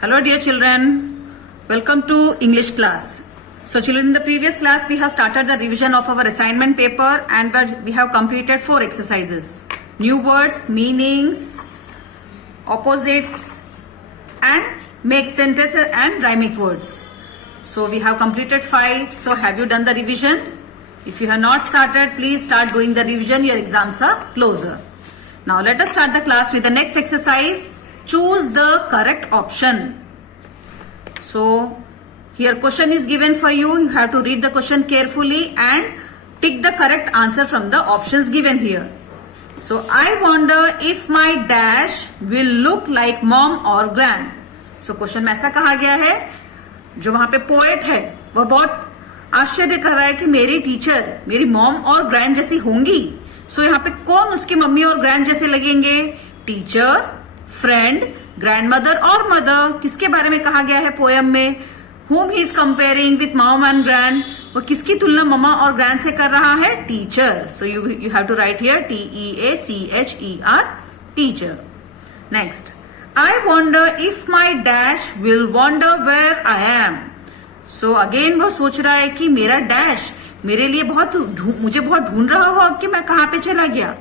Hello dear children, welcome to English class. So children, in the previous class we have started the revision of our assignment paper and we have completed 4 exercises. New words, meanings, opposites and make sentences and rhyming words. So we have completed 5. So have you done the revision? If you have not started, please start doing the revision. Your exams are closer. Now let us start the class with the next exercise. Choose the correct option. So here question is given for you. You have to read the question carefully and tick the correct answer from the options given here. So I wonder if my dash will look like mom or grand. So question में ऐसा कहा गया है, जो वहां पे poet है वह बहुत आश्चर्य कर रहा है कि मेरी टीचर मेरी मॉम और ग्रैंड जैसी होंगी. सो यहाँ पे कौन उसकी मम्मी और ग्रैंड जैसे लगेंगे? टीचर, फ्रेंड, ग्रैंडमदर और मदर. किसके बारे में कहा गया है पोएम में? whom he is comparing with mom and grand. वो किसकी तुलना ममा और ग्रैंड से कर रहा है? Teacher. So you have to write here TEACHER, teacher. Next, I wonder if my dash will wonder where I am. So again वह सोच रहा है कि मेरा डैश मेरे लिए मुझे बहुत ढूंढ रहा होगा कि मैं कहाँ पे चला गया.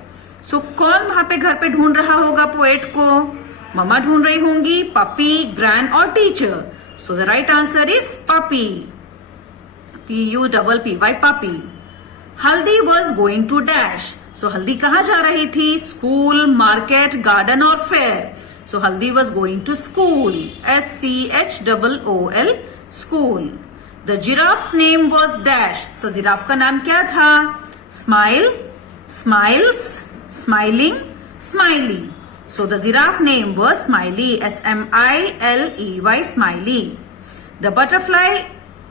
So कौन वहां पे घर पे ढूंढ रहा होगा पोएट को? ममा ढूंढ रही होंगी, पपी, ग्रैंड और teacher. So the right answer is puppy. PUPPY, puppy. हल्दी was going to dash. So हल्दी कहाँ जा रही थी? स्कूल, मार्केट, गार्डन और फेयर. So हल्दी was going to school. SCHOOL, school. The giraffe's name was dash. So giraffe का नाम क्या था? Smile, smiles, smiling, smiley. So the giraffe name was Smiley. SMILEY, smiley. The butterfly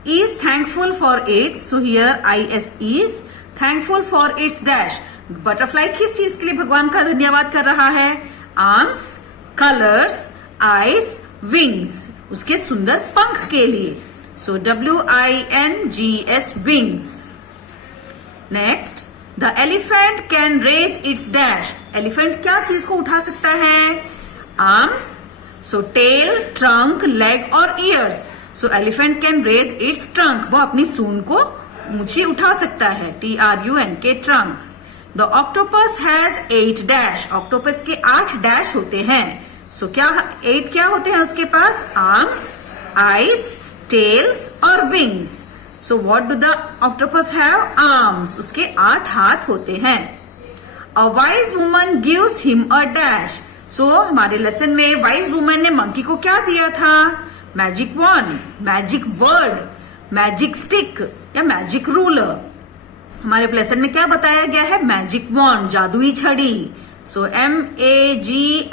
is thankful for its. So here IS is thankful for its dash. Butterfly किस चीज के लिए भगवान का धन्यवाद कर रहा है? Arms, colors, eyes, wings. उसके सुंदर पंख के लिए. So WINGS, wings. Next, the elephant can raise its dash. Elephant क्या चीज को उठा सकता है? Arm, so tail, trunk, leg और ears. So elephant can raise its trunk. वो अपनी सूंड को ऊंची उठा सकता है. TRUNK, trunk. The octopus has 8 dash. Octopus के 8 dash होते हैं. So 8 क्या होते हैं उसके पास? Arms, eyes, tails और wings. So what do the octopus have? Arms. उसके 8 हाथ होते हैं. A wise woman gives him a dash. So हमारे लेसन में wise woman ने मंकी को क्या दिया था? Magic wand, magic word, magic stick या magic ruler. हमारे लेसन में क्या बताया गया है? Magic wand, जादुई छड़ी. So MAGIC,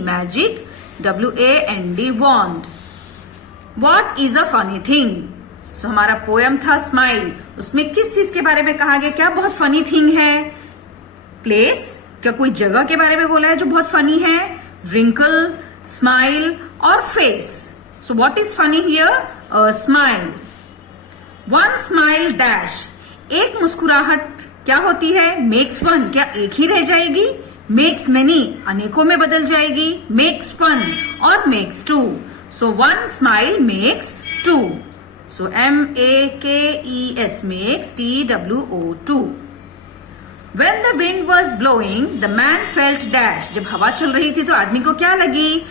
magic, WAND, wand. What is a funny thing? So हमारा पोएम था स्माइल. उसमें किस चीज के बारे में कहा गया? क्या बहुत फनी थिंग है? प्लेस, क्या कोई जगह के बारे में बोला है जो बहुत फनी है? रिंकल, स्माइल और face. So what is funny here? A smile. One smile dash. एक मुस्कुराहट क्या होती है? मेक्स वन, क्या एक ही रह जाएगी? मेक्स मेनी, अनेकों में बदल जाएगी. मेक्स वन और makes two. So one smile makes two. So MAKES, makes TWO2. When the wind was blowing, the man felt dash. जब हवा चल रही थी तो आदमी को क्या लगी?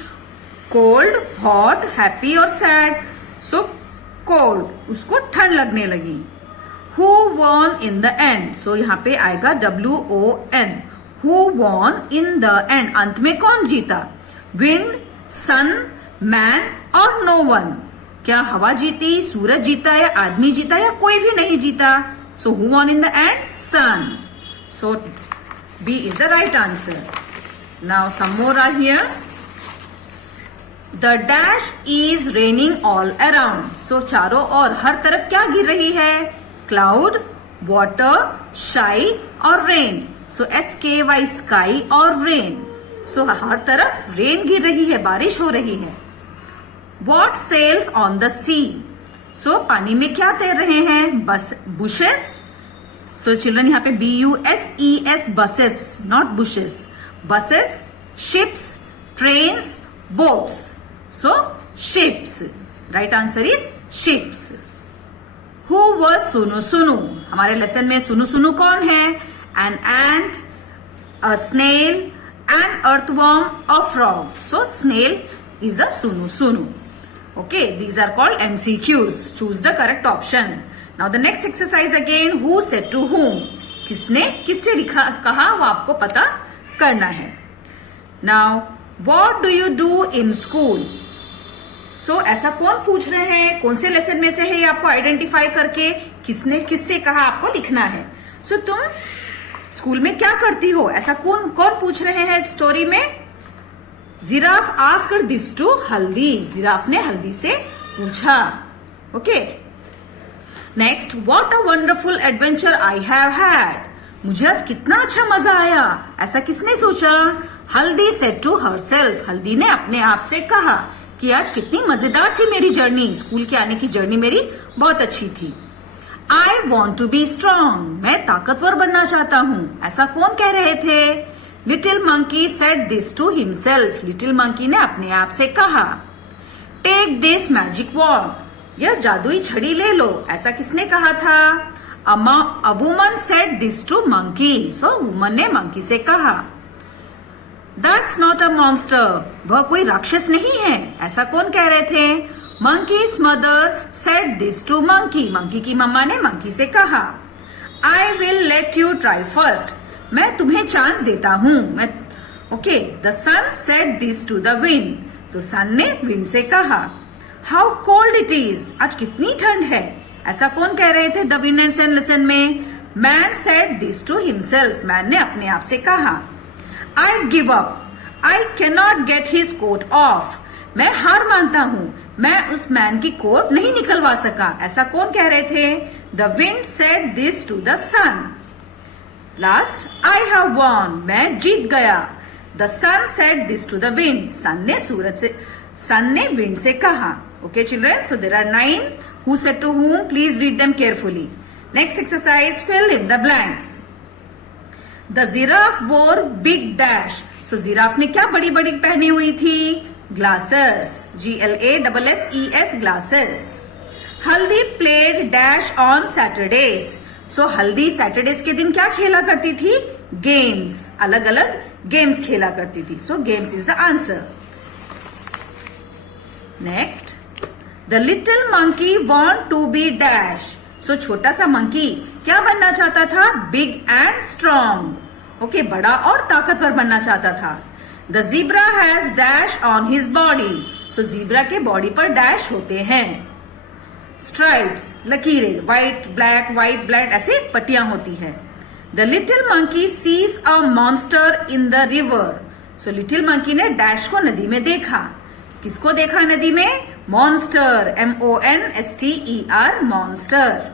Cold, hot, happy और sad. So cold, उसको ठंड लगने लगी. Who won in the end? So यहाँ पे आएगा WON. Who won in the end? अंत में कौन जीता? Wind, sun, man और no one. क्या हवा जीती, सूरज जीता या आदमी जीता या कोई भी नहीं जीता? So who won in the end? Sun. So B is the right answer. Now some more are here. The dash is raining all around. So चारों ओर हर तरफ क्या गिर रही है? क्लाउड, वाटर, शाई और रेन. सो SKY, स्काई और रेन. सो हर तरफ रेन गिर रही है, बारिश हो रही है. What sails on the sea? So पानी में क्या तैर रहे हैं? bushes. So children यहाँ पे BUSES, buses, not bushes. Buses, ships, trains, boats. So ships. Right answer is ships. Who was Sunu Sunu? हमारे लेसन में सुनु सुनु कौन है? An ant, a snail, an earthworm, a frog. So snail is a Sunu Sunu. Okay, these are called MCQs. Choose the correct option. Now the next exercise again. Who said to whom? किसने किससे कहा वो आपको पता करना है. Now what do you do in school? So ऐसा कौन पूछ रहे हैं, कौन से लेसन में से है ये आपको आइडेंटिफाई करके किसने किससे कहा आपको लिखना है. So तुम स्कूल में क्या करती हो, ऐसा कौन कौन पूछ रहे हैं स्टोरी में. जिराफ आस्क्ड दिस टू हल्दी. जिराफ ने हल्दी से पूछा. Okay. Next, what a wonderful adventure I have had. मुझे आज कितना अच्छा मजा आया, ऐसा किसने सोचा. हल्दी सेड टू हरसेल्फ. हल्दी ने अपने आप से कहा कि आज कितनी मजेदार थी मेरी जर्नी, स्कूल के आने की जर्नी मेरी बहुत अच्छी थी. I want to be strong. मैं ताकतवर बनना चाहता हूं, ऐसा कौन कह रहे थे. Little monkey said this to himself. Little monkey ने अपने आप से कहा. Take this magic wand. यह जादुई छड़ी ले लो, ऐसा किसने कहा था. A woman said this to monkey. So woman ने मंकी से कहा. That's not a monster. वह कोई राक्षस नहीं है, ऐसा कौन कह रहे थे. Monkey's mother said this to monkey. Monkey की मम्मा ने मंकी से कहा. I will let you try first. मैं तुम्हें चांस देता हूं. Okay. The sun said this to the wind. तो सन ने विंड से कहा. How cold it is. आज कितनी ठंड है, ऐसा कौन कह रहे थे the wind and sun lesson में. Man said this to himself. Man ने अपने आप से कहा. I give up. I can not get his coat off. मैं हार मानता हूं, मैं उस मैन की कोट नहीं निकलवा सका, ऐसा कौन कह रहे थे. The wind said this to the sun. Last, I have won. मैं जीत गया. The sun said this to the wind. Sun ने विंड से कहा. Okay children, so there are 9 who said to whom. Please read them carefully. Next exercise, fill in the blanks. The giraffe wore big dash. So giraffe ने क्या बड़ी बड़ी पहनी हुई थी. Glasses. GLASSES glasses. हल्दी played dash on Saturdays. So हल्दी Saturdays के दिन क्या खेला करती थी. गेम्स. अलग अलग गेम्स खेला करती थी. So games is the answer. Next, the little monkey want to be dash. So छोटा सा मंकी क्या बनना चाहता था. Big and strong. ओके, बड़ा और ताकतवर बनना चाहता था. The zebra has dash on his body. So zebra के बॉडी पर डैश होते हैं. स्ट्राइप्स, लकीरें, व्हाइट ब्लैक व्हाइट ब्लैक ऐसे पट्टियां होती है. The little monkey sees a monster in the river. So little monkey ने डैश को नदी में देखा. किसको देखा नदी में. Monster. MONSTER monster.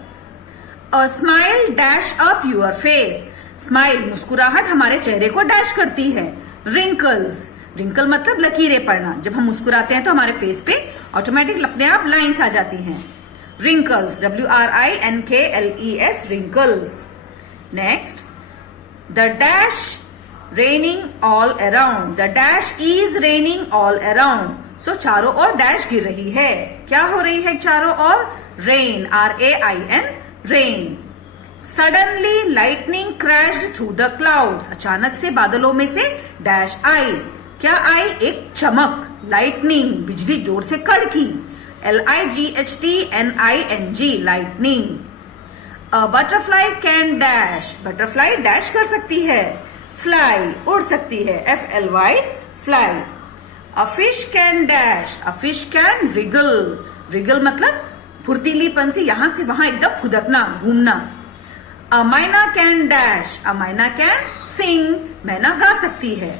A smile dash up your face. Smile मुस्कुराहट हमारे चेहरे को डैश करती है. रिंकल्स. रिंकल मतलब लकीरें पड़ना. जब हम मुस्कुराते हैं तो हमारे फेस पे ऑटोमेटिक अपने आप लाइंस आ जाती हैं. Wrinkles. WRINKLES wrinkles. Next, the dash raining all around. The dash is raining all around. So चारों ओर डैश गिर रही है. क्या हो रही है चारों ओर. Rain. RAIN rain. Suddenly lightning crashed through the clouds. अचानक से बादलों में से डैश आई. क्या आई. एक चमक. लाइटनिंग बिजली जोर से कड़की. LIGHTNING lightning. A butterfly can dash. Butterfly dash कर सकती है. फ्लाई उड़ सकती है. FLY fly. A fish can dash. A fish can Regal. Regal मतलब फुर्तीलीपन से यहां से वहां एकदम फुदकना घूमना. अ मैना कैन डैश. अ मैना कैन सिंग. मैना गा सकती है.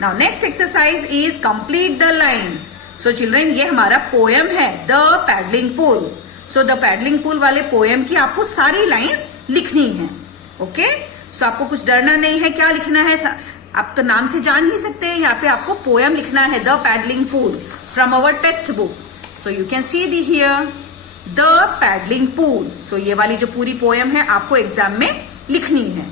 Now next exercise is complete the lines. So children, ये हमारा पोएम है the paddling pool. So the paddling pool वाले पोएम की आपको सारी लाइन्स लिखनी है. ओके, सो आपको कुछ डरना नहीं है. क्या लिखना है, आप तो नाम से जान ही सकते हैं. यहाँ पे आपको पोएम लिखना है the paddling pool from our textbook. So you can see the here the paddling pool. So ये वाली जो पूरी पोएम है आपको एग्जाम में लिखनी है.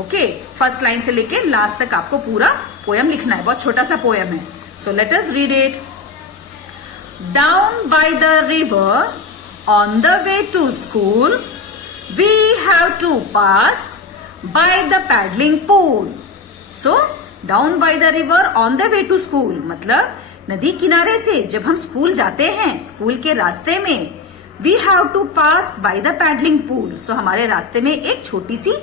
ओके, फर्स्ट लाइन से लेके लास्ट तक आपको पूरा पोएम लिखना है. बहुत छोटा सा पोएम है. So let us read it. Down by the river, on the way to school, we have to pass by the paddling pool. So, down by the river, on the way to school. मतलब नदी किनारे से जब हम school जाते हैं, school के रास्ते में we have to pass by the paddling pool. So, हमारे रास्ते में एक छोटी सी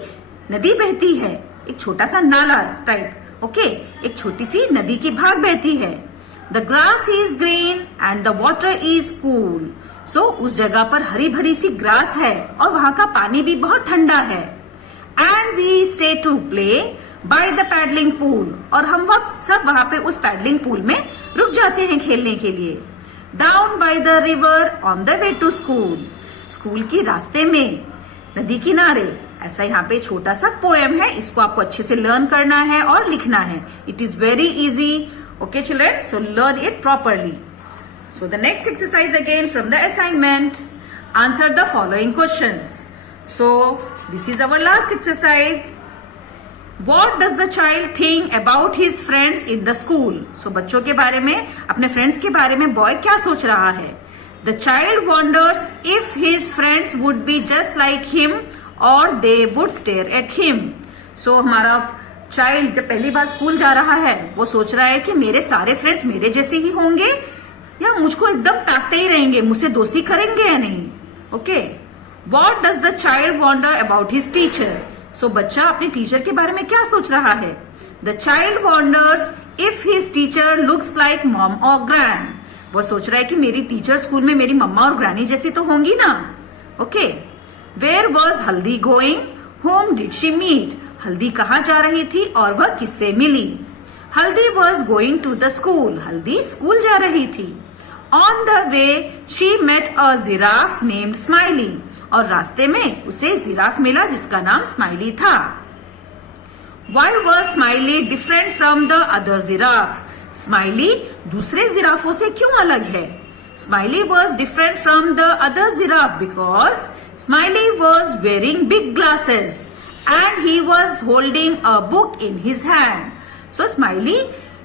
नदी बहती है, एक छोटा सा नाला टाइप, ओके, एक छोटी सी नदी की भाग बहती है. The grass is green and the water is cool. So उस जगह पर हरी भरी सी ग्रास है और वहां का पानी भी बहुत ठंडा है. And we stay to play by the paddling pool. और हम सब वहां पे उस पैडलिंग पूल में रुक जाते हैं खेलने के लिए. Down by the river on the way to school. School की रास्ते में नदी किनारे. ऐसा यहाँ पे छोटा सा पोएम है, इसको आपको अच्छे से लर्न करना है और लिखना है. It is very easy. Okay, children, so learn it properly. So the next exercise again from the assignment. Answer the following questions. So this is our last exercise. What does the child think about his friends in the school? So बच्चों के बारे में, अपने friends के बारे में boy क्या सोच रहा है? The child wonders if his friends would be just like him or they would stare at him. So हमारा चाइल्ड जब पहली बार स्कूल जा रहा है वो सोच रहा है कि मेरे सारे फ्रेंड्स मेरे जैसे ही होंगे या मुझको एकदम ताकते ही रहेंगे, मुझसे दोस्ती करेंगे या नहीं. Okay, what does the child wonder about his teacher. So बच्चा अपने टीचर के बारे में क्या सोच रहा है? The child wonders if his teacher looks like mom और ग्रैंड. वो सोच रहा है कि मेरी टीचर स्कूल में मेरी मम्मा और ग्रैनी जैसी तो होंगी ना. Okay, where was Haldi going, whom did she meet. Haldi कहाँ जा रही थी और वह किससे मिली? Haldi was going to the school. Haldi school जा रही थी. On the way she met a giraffe named Smiley. और रास्ते में उसे जिराफ मिला जिसका नाम स्माइली था. Why was smiley different from the other giraffe. Smiley दूसरे जिराफों से क्यों अलग है? Smiley was different from the other giraffe because smiley was wearing big glasses and he was holding a book in his hand. So Smiley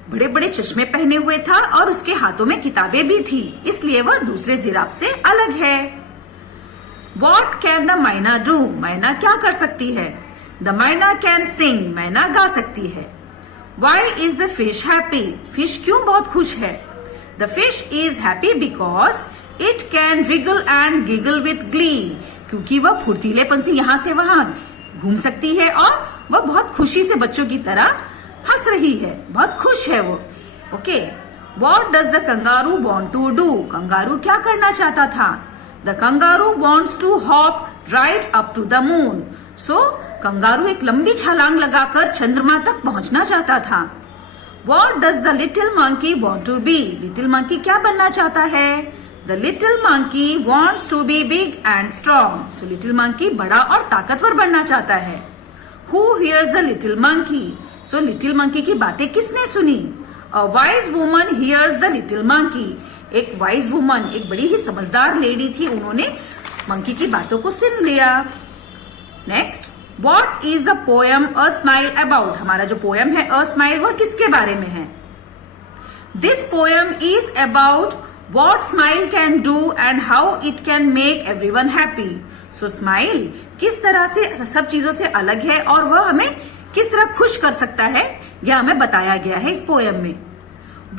बड़े बड़े चश्मे पहने हुए था और उसके हाथों में किताबें भी थी, इसलिए वह दूसरे जिराफ से अलग है. What can the myna do? मैना क्या कर सकती है? The myna can sing. मैना गा सकती है. Why is the fish happy? Fish क्यों बहुत खुश है? The fish is happy because it can wriggle and giggle with glee. क्योंकि वह फुर्तीलेपन से यहाँ से वहां घूम सकती है और वह बहुत खुशी से बच्चों की तरह हंस रही है, बहुत खुश है वो. Okay, what does the kangaroo want to do. Kangaroo क्या करना चाहता था? The kangaroo wants to hop right up to the moon. So kangaroo एक लंबी छलांग लगाकर चंद्रमा तक पहुंचना चाहता था. What does the little monkey want to be. Little monkey क्या बनना चाहता है? The little monkey wants to be big and strong. So little monkey बड़ा और ताकतवर बनना चाहता है. Who hears the little monkey? So little monkey की बातें किसने सुनी? A wise woman hears the little monkey. एक wise woman, एक बड़ी ही समझदार लेडी थी, उन्होंने monkey की बातों को सुन लिया. Next, what is the poem A Smile about? हमारा जो poem है A Smile वह किसके बारे में है? This poem is about what smile can do and how it can make everyone happy. So smile किस तरह से सब चीजों से अलग है और वह हमें किस तरह खुश कर सकता है, यह हमें बताया गया है इस पोएम में.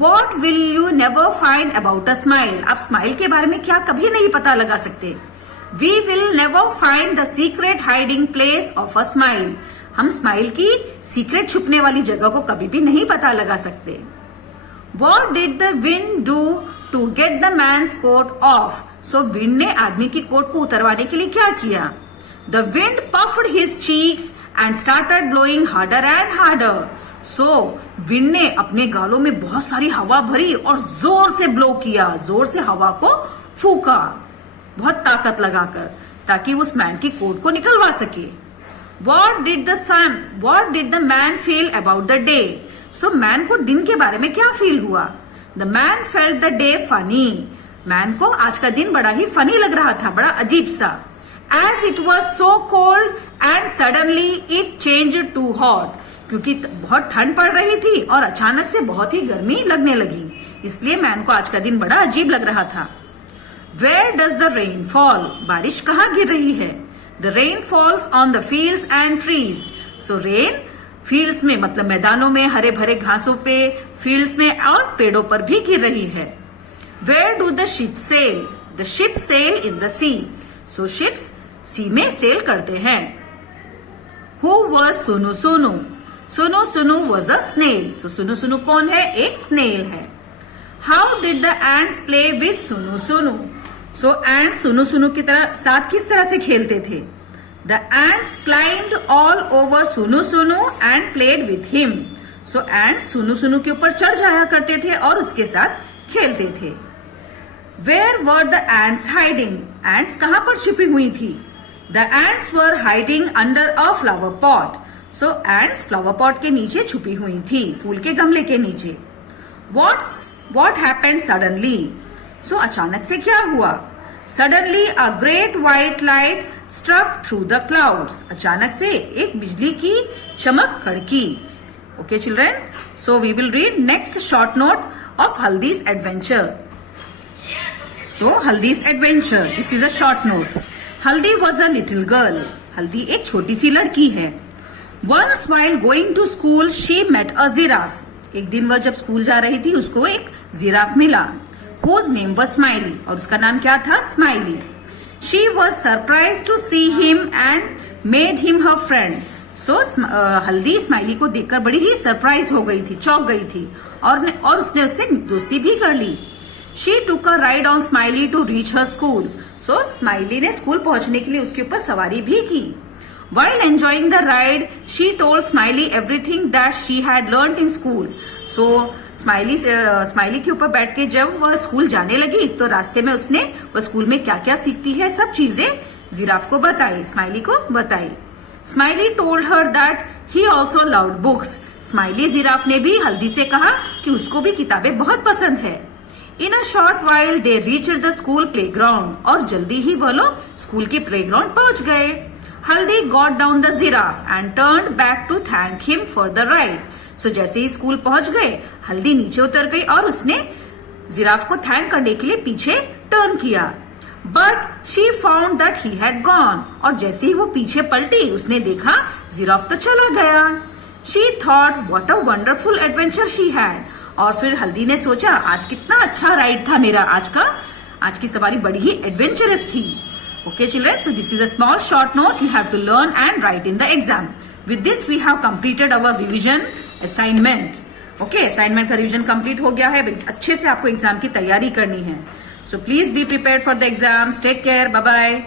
What will you never find about a smile? आप स्माइल के बारे में क्या कभी नहीं पता लगा सकते? We will never find the secret hiding place of a smile. हम स्माइल की सीक्रेट छुपने वाली जगह को कभी भी नहीं पता लगा सकते. What did the wind do to get the man's coat off? So wind ने आदमी की कोट को उतरवाने के लिए क्या किया? The wind puffed his cheeks and started blowing harder and harder. So wind ने अपने गालों में बहुत सारी हवा भरी और जोर से ब्लो किया, जोर से हवा को फूका, बहुत ताकत लगाकर, ताकि उस मैन की कोट को निकलवा सके. What did the man feel about the day? So man को दिन के बारे में क्या फील हुआ? The man felt the day funny. Man को आज का दिन बड़ा ही फनी लग रहा था, बड़ा अजीब सा. As it was so cold and suddenly it changed to hot. क्योंकि बहुत ठंड पड़ रही थी और अचानक से बहुत ही गर्मी लगने लगी. इसलिए मैन को आज का दिन बड़ा अजीब लग रहा था। Where does the rain fall? बारिश कहाँ गिर रही है? The rain falls on the fields and trees. So rain fields में मतलब मैदानों में, हरे भरे घासों पे, फील्ड्स में और पेड़ों पर भी गिर रही है। Where do the ship sail? The ship sail in the sea. So ships sea में सेल करते हैं। हु वॉज सुनु सुनु? सुनु सुनु वॉज अ स्नेल। तो सुनु सुनु कौन है? एक स्नेल है। How did the ends play with सुनु सुनु? सो एंड सुनु सुनु की तरह साथ किस तरह से खेलते थे? The ends climbed all over सुनु सुनु and played with him. So ends सुनु सुनु के ऊपर चढ़ जाया करते थे और उसके साथ खेलते थे। Where were the ants hiding? Ants कहां पर छुपी हुई थी? The ants were hiding under a flower pot. So ants flower pot के नीचे छुपी हुई थी, फूल के गमले के नीचे। What happened suddenly? सो अचानक से क्या हुआ? Suddenly a great white light struck through the clouds. अचानक से एक बिजली की चमक कड़की। Okay children, so we will read next short note of Haldi's adventure. So Haldi's adventure. This is a short note. Haldi was a little girl. हल्दी एक छोटी सी लड़की है। Once while going to school, she met a giraffe. एक दिन वह जब school जा रही थी उसको एक जिराफ मिला। Whose name was Smiley. और उसका नाम क्या था? Smiley. She was surprised to see him and made him her friend. So हल्दी स्माइली को देखकर बड़ी ही सरप्राइज हो गई थी, चौंक गई थी और उसने उससे दोस्ती भी कर ली। She took a ride on Smiley to reach her school. So Smiley ने स्कूल पहुंचने के लिए उसके ऊपर सवारी भी की। While enjoying the ride, she told Smiley everything that she had learned in school. So smiley के ऊपर बैठ के जब वह स्कूल जाने लगी तो रास्ते में उसने वह स्कूल में क्या क्या सीखती है सब चीजें जिराफ को बताई, स्माइली को बताई। Smiley told her that he also loved books. Smiley giraffe ने भी हल्दी से कहा कि उसको भी किताबें बहुत पसंद है। In a short while they reached the school playground. और जल्दी ही वह लोग स्कूल के प्लेग्राउंड पहुंच गए। हल्दी got down the giraffe and turned back to thank him for the ride. So जैसे ही स्कूल पहुंच गए हल्दी नीचे उतर गई और उसने जिराफ को थैंक करने के लिए पीछे टर्न किया। But she found that he had gone. और जैसे ही वो पीछे पलटी उसने देखा जिराफ तो चला गया। She thought what a wonderful adventure she had. और फिर हल्दी ने सोचा आज कितना अच्छा राइड था मेरा, आज की सवारी बड़ी ही एडवेंचरस थी। Okay children, so this is a small short note you have to learn and write in the exam. With this we have completed our revision assignment. Okay, assignment का रिविजन कंप्लीट हो गया है। अच्छे से आपको exam की तैयारी करनी है। So please be prepared for the exams. Take care, bye bye.